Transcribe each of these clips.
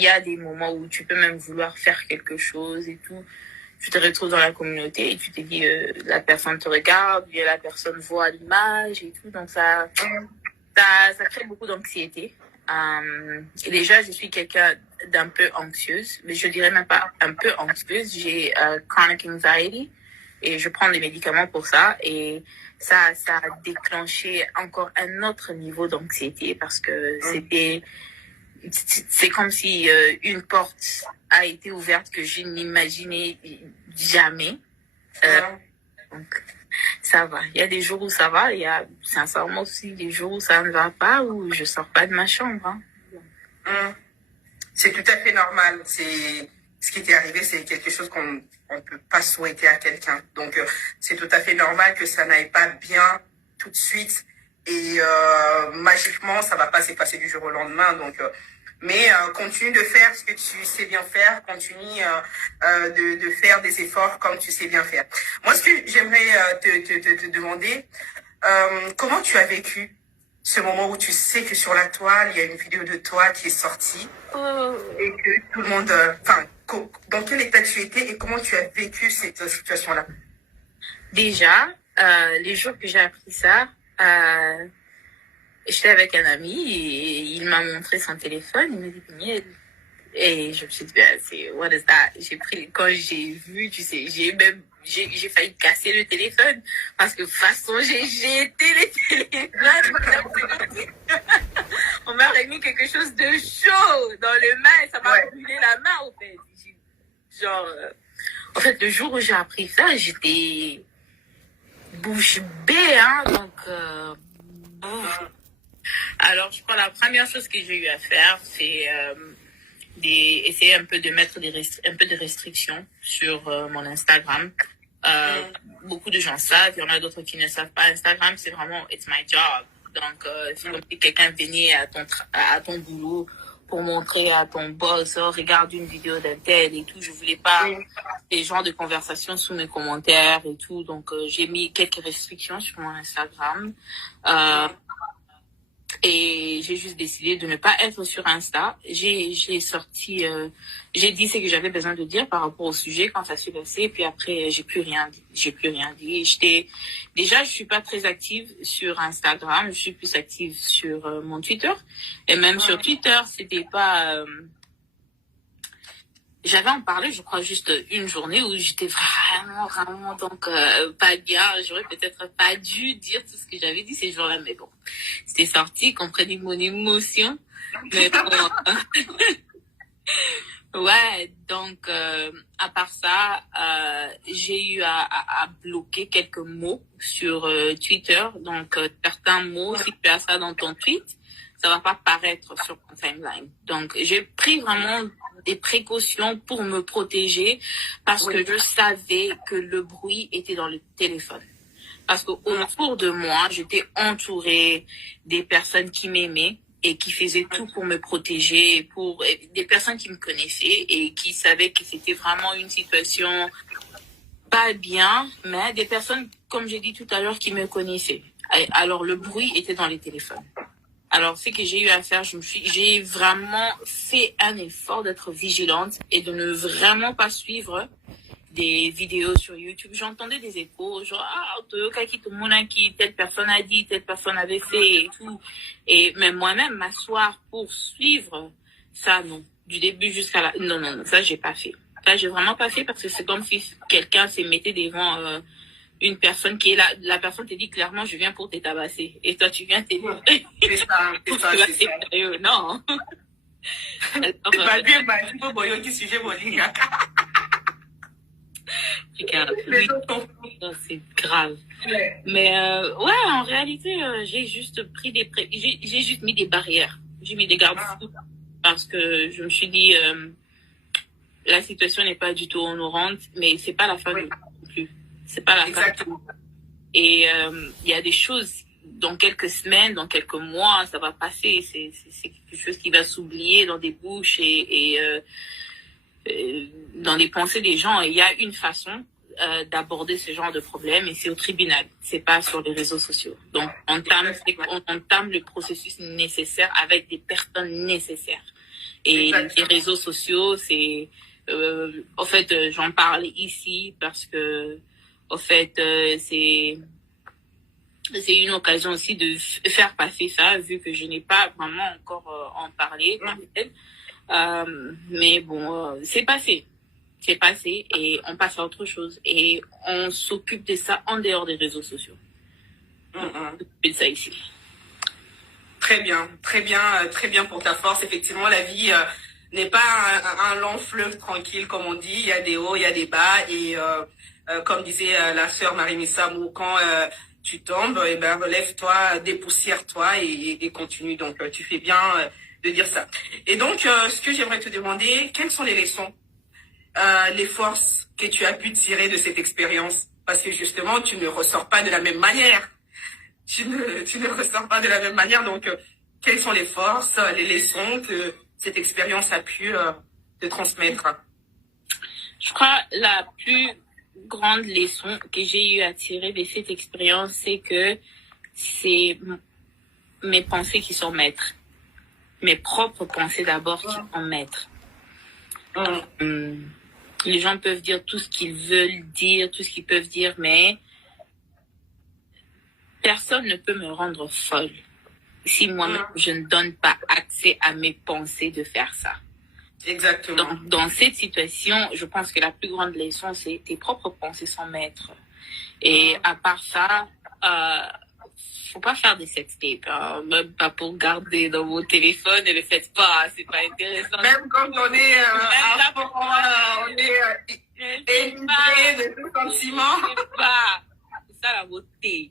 il y a des moments où tu peux même vouloir faire quelque chose et tout. Tu te retrouves dans la communauté et tu te dis, la personne te regarde, bien la personne voit l'image et tout. Donc ça crée beaucoup d'anxiété. Et déjà, je suis quelqu'un d'un peu anxieuse, mais je dirais même pas un peu anxieuse. J'ai chronic anxiety et je prends des médicaments pour ça. Et ça a déclenché encore un autre niveau d'anxiété parce que c'est comme si une porte a été ouverte que je n'imaginais jamais. Donc, ça va. Il y a des jours où ça va, il y a sincèrement aussi des jours où ça ne va pas, où je sors pas de ma chambre. Hein. C'est tout à fait normal. Ce qui t'est arrivé, c'est quelque chose qu'on ne peut pas souhaiter à quelqu'un. Donc, c'est tout à fait normal que ça n'aille pas bien tout de suite. Et magiquement, ça va pas s'effacer du jour au lendemain. Donc, mais continue de faire ce que tu sais bien faire. Continue de faire des efforts comme tu sais bien faire. Moi, ce que j'aimerais te demander, comment tu as vécu ce moment où tu sais que sur la toile, il y a une vidéo de toi qui est sortie et que tout le monde... dans quel état tu étais et comment tu as vécu cette situation-là? Déjà, les jours que j'ai appris ça, j'étais avec un ami et il m'a montré son téléphone. Il m'a dit, Peniel. Et je me suis dit, c'est what is that? Quand j'ai vu, tu sais, j'ai failli casser le téléphone parce que de toute façon, j'ai jeté le téléphone. On m'a remis quelque chose de chaud dans le main et ça m'a brûlé la main, au fait. Genre, en fait, le jour où j'ai appris ça, j'étais bouche bée, hein, donc, alors, je crois la première chose que j'ai eu à faire, c'est essayer un peu de mettre un peu de restrictions sur mon Instagram. Beaucoup de gens savent, il y en a d'autres qui ne savent pas. Instagram, c'est vraiment it's my job. Donc, si quelqu'un venait à ton boulot pour montrer à ton boss, oh, regarde une vidéo d'un tel et tout, je voulais pas des genres de conversations sous mes commentaires et tout. Donc, j'ai mis quelques restrictions sur mon Instagram. Et j'ai juste décidé de ne pas être sur Insta. J'ai dit ce que j'avais besoin de dire par rapport au sujet quand ça s'est passé. Puis après, j'ai plus rien dit. Déjà, je suis pas très active sur Instagram. Je suis plus active sur mon Twitter. Et même sur Twitter, c'était pas, j'avais en parlé, je crois, juste une journée où j'étais vraiment, donc, pas bien. J'aurais peut-être pas dû dire tout ce que j'avais dit ces jours-là, mais bon. C'était sorti, comprenez mon émotion. Mais bon. Ouais, donc, à part ça, j'ai eu à bloquer quelques mots sur Twitter. Donc, certains mots, si tu as ça dans ton tweet, ça va pas paraître sur ton timeline. Donc, j'ai pris vraiment des précautions pour me protéger parce que je savais que le bruit était dans le téléphone. Parce qu'autour de moi, j'étais entourée des personnes qui m'aimaient et qui faisaient tout pour me protéger, pour des personnes qui me connaissaient et qui savaient que c'était vraiment une situation pas bien, mais des personnes, comme j'ai dit tout à l'heure, qui me connaissaient. Alors, le bruit était dans les téléphones. Alors, ce que j'ai eu à faire, j'ai vraiment fait un effort d'être vigilante et de ne vraiment pas suivre des vidéos sur YouTube. J'entendais des échos, genre, telle personne a dit, telle personne avait fait et tout. Et même moi-même, m'asseoir pour suivre ça, non. Du début jusqu'à la... Non, ça, j'ai pas fait. Ça, j'ai vraiment pas fait parce que c'est comme si quelqu'un se mettait devant... une personne qui est là, la personne te dit clairement, je viens pour te tabasser. Et toi, tu viens te dire. C'est ça. Non. C'est grave. Mais ouais, en réalité, j'ai juste pris j'ai juste mis des barrières. J'ai mis des garde-fous parce que je me suis dit, la situation n'est pas du tout honorante, mais c'est pas la fin non plus. C'est pas la fin. Et il y a des choses, dans quelques semaines, dans quelques mois, ça va passer. C'est quelque chose qui va s'oublier dans des bouches et dans les pensées des gens. Et il y a une façon d'aborder ce genre de problème et c'est au tribunal. C'est pas sur les réseaux sociaux. Donc, on entame le processus nécessaire avec des personnes nécessaires. Et Exactement. les réseaux sociaux, c'est... en fait, j'en parle ici parce que, en fait, c'est une occasion aussi de faire passer ça, vu que je n'ai pas vraiment encore en parlé. Mais bon, c'est passé. C'est passé et on passe à autre chose. Et on s'occupe de ça en dehors des réseaux sociaux. On s'occupe de ça ici. Très bien pour ta force. Effectivement, la vie n'est pas un long fleuve tranquille, comme on dit. Il y a des hauts, il y a des bas. Et comme disait la sœur Marie-Missa Mou, quand tu tombes, eh ben, relève-toi, dépoussière-toi et continue. Donc, tu fais bien de dire ça. Et donc, ce que j'aimerais te demander, quelles sont les leçons, les forces que tu as pu tirer de cette expérience? Parce que justement, tu ne ressors pas de la même manière. Tu ne ressors pas de la même manière. Donc, quelles sont les forces, les leçons que cette expérience a pu te transmettre? Je crois la plus grande leçon que j'ai eu à tirer de cette expérience, c'est que c'est mes pensées qui sont maîtres. Mes propres pensées d'abord qui sont maîtres. Les gens peuvent dire tout ce qu'ils veulent dire, tout ce qu'ils peuvent dire, mais personne ne peut me rendre folle si moi-même je ne donne pas accès à mes pensées de faire ça. Exactement. Dans cette situation, je pense que la plus grande leçon, c'est tes propres pensées sont maîtres. Et à part ça, faut pas faire des sextapes, hein, même pas pour garder dans vos téléphones, ne le faites pas, c'est pas intéressant. Même quand on est à fond, on est délivré de tout sentiment. C'est ça la beauté.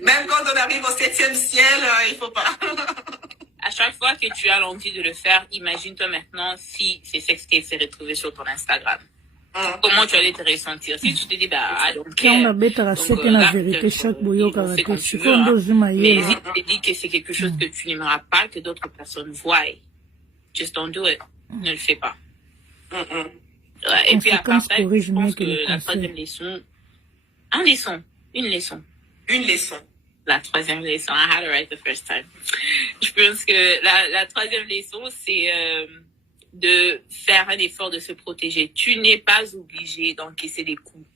Même quand on arrive au 7e ciel, il faut pas. À chaque fois que tu as l'envie de le faire, imagine-toi maintenant si ces sextapes s'est retrouvé sur ton Instagram. Comment tu allais te ressentir? Si tu te dis, bah, I don't care. Donc, là, fais comme tu veux, hein. Mais si tu te dis que c'est quelque chose que tu n'aimeras pas que d'autres personnes voient, just don't do it. Ne le fais pas. Ouais, et puis à part ça, je pense que la troisième leçon, une leçon. La troisième leçon, I had it right the first time. Je pense que la troisième leçon, c'est de faire un effort de se protéger. Tu n'es pas obligé d'encaisser des coups.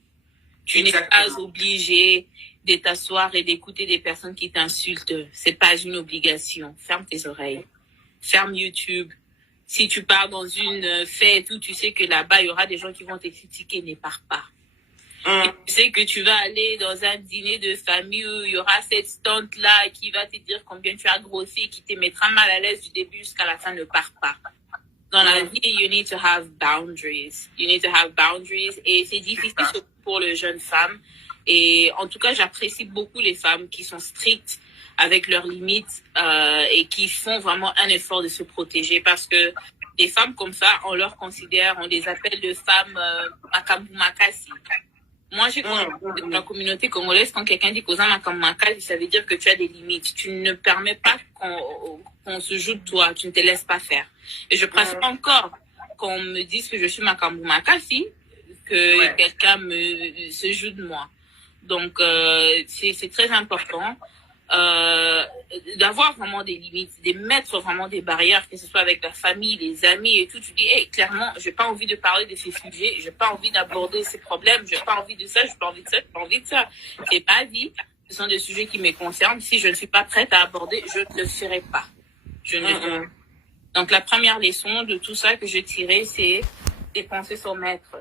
Tu n'es pas obligé de t'asseoir et d'écouter des personnes qui t'insultent. C'est pas une obligation. Ferme tes oreilles. Ferme YouTube. Si tu pars dans une fête où tu sais que là-bas, il y aura des gens qui vont te critiquer, ne pars pas. Tu sais que tu vas aller dans un dîner de famille où il y aura cette tante-là qui va te dire combien tu as grossi et qui te mettra mal à l'aise du début jusqu'à la fin, ne pars pas. Dans la vie, you need to have boundaries. Et c'est difficile pour les jeunes femmes. Et en tout cas, j'apprécie beaucoup les femmes qui sont strictes avec leurs limites et qui font vraiment un effort de se protéger, parce que des femmes comme ça, on les appelle de femmes makambu makasi. Moi, j'ai compris dans la communauté congolaise, quand quelqu'un dit Koza makambu makasi, ça veut dire que tu as des limites. Tu ne permets pas qu'on se joue de toi, tu ne te laisses pas faire. Et je préfère encore qu'on me dise que je suis makambu makasi que quelqu'un se joue de moi. Donc, c'est très important d'avoir vraiment des limites, de mettre vraiment des barrières, que ce soit avec la famille, les amis et tout. Tu dis, hey, clairement, j'ai pas envie de parler de ces sujets, j'ai pas envie d'aborder ces problèmes, j'ai pas envie de ça, j'ai pas envie de ça, j'ai pas envie de ça. C'est pas dit. Ce sont des sujets qui me concernent. Si je ne suis pas prête à aborder, je ne le ferai pas. Donc, la première leçon de tout ça que je tirais, c'est des pensées sur maître.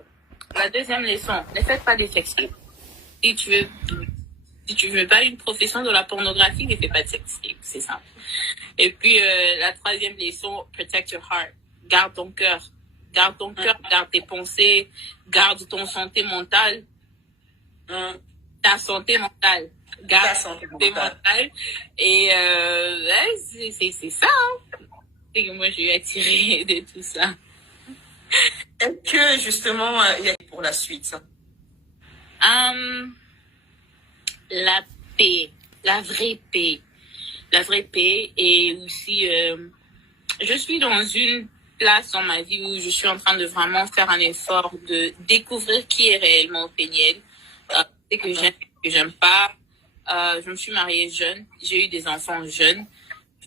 La deuxième leçon, ne faites pas des sextapes. Si tu veux pas une profession de la pornographie, ne fais pas de sextape, c'est simple. Et puis, la troisième leçon, protect your heart. Garde ton cœur. Garde ton cœur, garde tes pensées, garde ton santé mentale. Ta santé mentale. Garde ta santé mentale. Et c'est ça. Hein. C'est que moi, j'ai eu à tirer de tout ça. Est-ce que, justement, il y a pour la suite? La paix, la vraie paix. Et aussi, je suis dans une place dans ma vie où je suis en train de vraiment faire un effort de découvrir qui est réellement Péniel. C'est que j'aime pas. Je me suis mariée jeune, j'ai eu des enfants jeunes.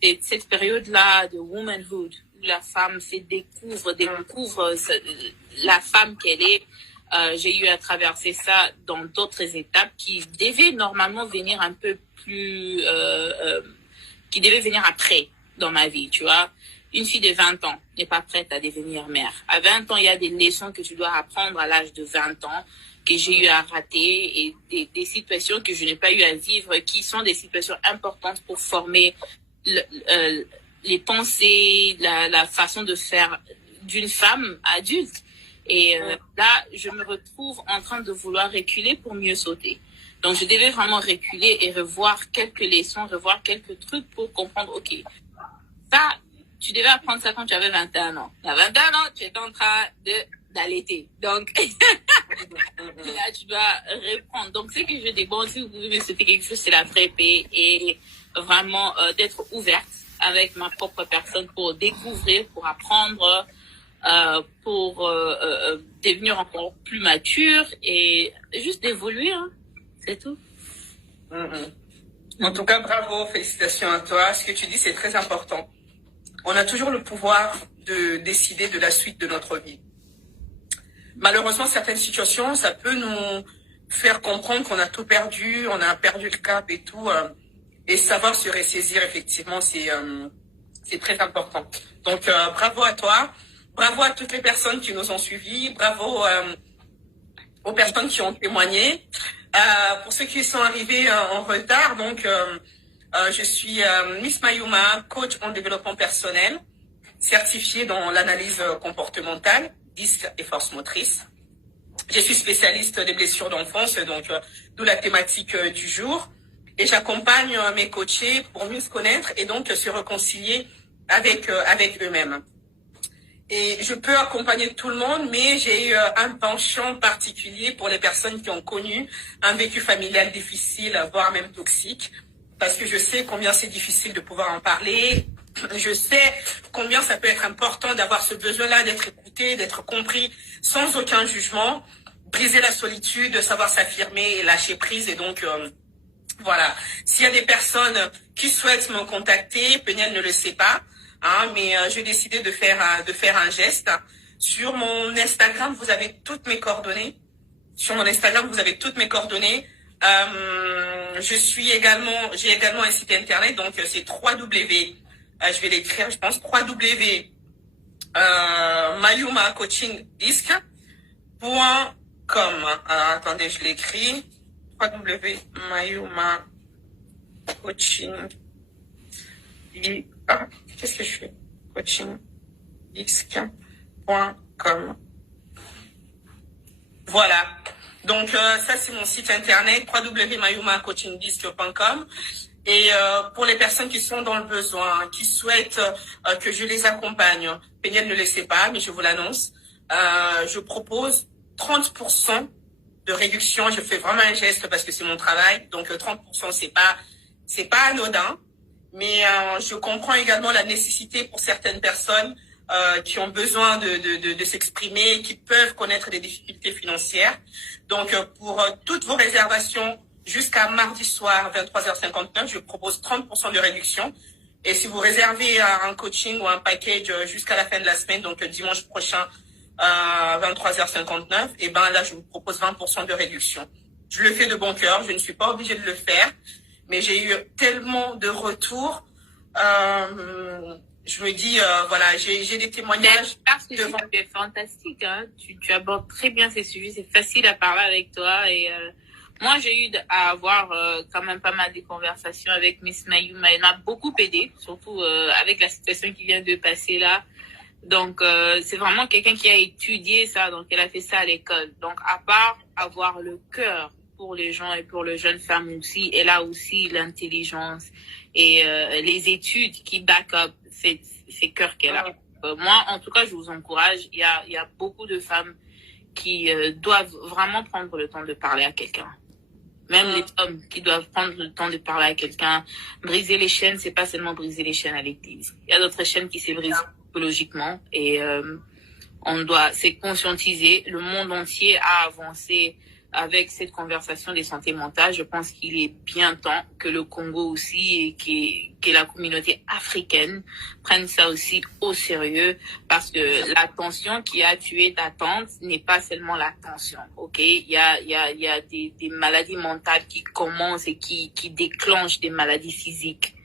Et cette période-là de womanhood, la femme découvre la femme qu'elle est. J'ai eu à traverser ça dans d'autres étapes qui devaient normalement venir un peu plus, qui devaient venir après dans ma vie, tu vois. Une fille de 20 ans n'est pas prête à devenir mère. À 20 ans, il y a des leçons que tu dois apprendre à l'âge de 20 ans que j'ai eu à rater et des situations que je n'ai pas eu à vivre qui sont des situations importantes pour former les pensées, la façon de faire d'une femme adulte. Et là, je me retrouve en train de vouloir reculer pour mieux sauter. Donc, je devais vraiment reculer et revoir quelques leçons, revoir quelques trucs pour comprendre, OK, ça, tu devais apprendre ça quand tu avais 21 ans. À 21 ans, tu étais en train d'allaiter. Donc, là, tu dois reprendre. Donc, ce que je dis, bon, si vous pouvez me souhaiter quelque chose, c'est la préparer et vraiment d'être ouverte avec ma propre personne pour découvrir, pour apprendre, pour devenir encore plus mature et juste d'évoluer, hein. C'est tout. En tout cas, bravo, félicitations à toi. Ce que tu dis, c'est très important. On a toujours le pouvoir de décider de la suite de notre vie. Malheureusement, certaines situations, ça peut nous faire comprendre qu'on a tout perdu, on a perdu le cap et tout. Et savoir se ressaisir, effectivement, c'est très important. Donc, bravo à toi. Bravo à toutes les personnes qui nous ont suivis. Bravo aux personnes qui ont témoigné. Pour ceux qui sont arrivés en retard, donc je suis Miss Mayuma, coach en développement personnel, certifiée dans l'analyse comportementale, disque et force motrice. Je suis spécialiste des blessures d'enfance, donc d'où la thématique du jour. Et j'accompagne mes coachés pour mieux se connaître et donc se réconcilier avec eux-mêmes. Et je peux accompagner tout le monde, mais j'ai eu un penchant particulier pour les personnes qui ont connu un vécu familial difficile, voire même toxique, parce que je sais combien c'est difficile de pouvoir en parler. Je sais combien ça peut être important d'avoir ce besoin-là d'être écouté, d'être compris, sans aucun jugement, briser la solitude, savoir s'affirmer et lâcher prise. Et donc, voilà. S'il y a des personnes qui souhaitent me contacter, Peniel ne le sait pas. Mais j'ai décidé de faire un geste. Sur mon Instagram, vous avez toutes mes coordonnées. Sur mon Instagram, vous avez toutes mes coordonnées. J'ai également un site internet, donc c'est je vais l'écrire, je pense, mayumacoachingdisc.com. Alors, attendez, je l'écris. www.mayumacoaching. Qu'est-ce que je fais? coachingdisc.com. Voilà. Donc, ça, c'est mon site internet, www.mayumacoachingdisc.com. Et pour les personnes qui sont dans le besoin, qui souhaitent que je les accompagne, Peniel ne le sait pas, mais je vous l'annonce, je propose 30% de réduction. Je fais vraiment un geste parce que c'est mon travail. Donc, 30%, c'est pas anodin. Mais je comprends également la nécessité pour certaines personnes qui ont besoin de s'exprimer, qui peuvent connaître des difficultés financières. Donc, pour toutes vos réservations jusqu'à mardi soir, 23h59, je propose 30% de réduction. Et si vous réservez un coaching ou un package jusqu'à la fin de la semaine, donc dimanche prochain, 23h59, et ben là, je vous propose 20% de réduction. Je le fais de bon cœur, je ne suis pas obligée de le faire. Mais j'ai eu tellement de retours. Je me dis, voilà, j'ai des témoignages. Parce que tu es fantastique, hein. Tu abordes très bien ces sujets. C'est facile à parler avec toi. Et moi, j'ai eu à avoir quand même pas mal de conversations avec Miss Mayuma. Elle m'a beaucoup aidé, surtout avec la situation qui vient de passer là. Donc, c'est vraiment quelqu'un qui a étudié ça. Donc, elle a fait ça à l'école. Donc, à part avoir le cœur pour les gens et pour les jeunes femmes aussi, elle a aussi l'intelligence et les études qui back up ces cœurs qu'elle a. Moi, en tout cas, je vous encourage. Il y a beaucoup de femmes qui doivent vraiment prendre le temps de parler à quelqu'un. Même les hommes qui doivent prendre le temps de parler à quelqu'un. Briser les chaînes, c'est pas seulement briser les chaînes à l'église. Il y a d'autres chaînes qui se brisent psychologiquement et on doit se conscientiser. Le monde entier a avancé avec cette conversation des santé mentale, je pense qu'il est bien temps que le Congo aussi et que la communauté africaine prenne ça aussi au sérieux, parce que la tension qui a tué ta tante n'est pas seulement la tension, ok? Il y a des maladies mentales qui commencent et qui déclenchent des maladies physiques.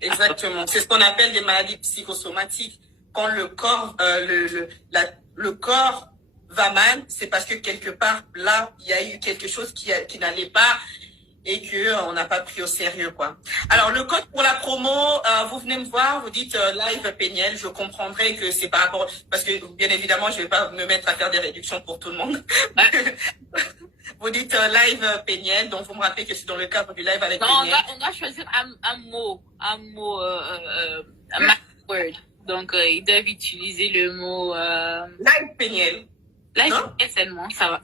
Exactement. C'est ce qu'on appelle des maladies psychosomatiques. Quand le corps, le corps va mal, c'est parce que quelque part, là, il y a eu quelque chose qui n'allait pas et que on n'a pas pris au sérieux, quoi. Alors, le code pour la promo, vous venez me voir, vous dites live Péniel, je comprendrai que c'est par rapport, parce que bien évidemment, je vais pas me mettre à faire des réductions pour tout le monde. Vous dites live Péniel, donc vous me rappelez que c'est dans le cadre du live avec Péniel. On doit choisir un mot, un word. Donc, ils doivent utiliser le mot live Péniel. Live Péniel seulement, ça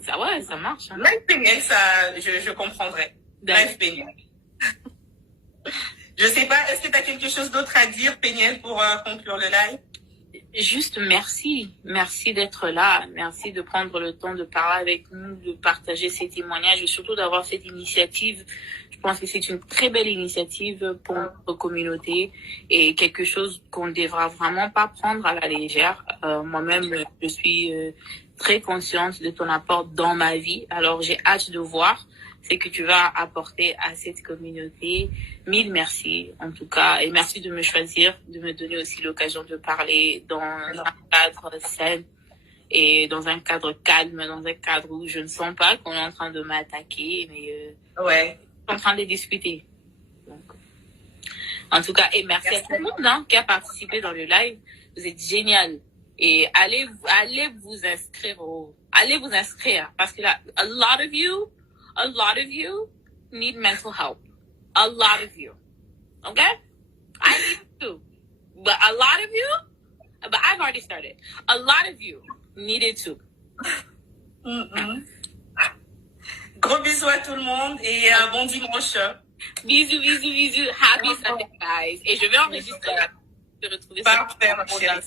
marche. Hein. Live Péniel, ça, je comprendrai. Live Péniel. Je sais pas, est-ce que tu as quelque chose d'autre à dire, Péniel, pour conclure le live? Juste merci d'être là, merci de prendre le temps de parler avec nous, de partager ces témoignages et surtout d'avoir cette initiative. Je pense que c'est une très belle initiative pour notre communauté et quelque chose qu'on ne devra vraiment pas prendre à la légère. Moi-même, je suis très consciente de ton apport dans ma vie, alors j'ai hâte de voir ce que tu vas apporter à cette communauté. Mille merci, en tout cas, et merci de me choisir, de me donner aussi l'occasion de parler dans un cadre sain et dans un cadre calme, dans un cadre où je ne sens pas qu'on est en train de m'attaquer, mais en train de discuter. Donc, en tout cas, et merci à tout le monde qui a participé dans le live. Vous êtes génial. Et allez vous inscrire parce que là, a lot of you need mental help. A lot of you. Okay? I need to. But a lot of you, but I've already started. A lot of you needed to. Gros bisous à tout le monde et bon dimanche. Bisous. Happy Sunday, guys. Et je vais enregistrer. Je vais retrouver Parfait, ma chérie.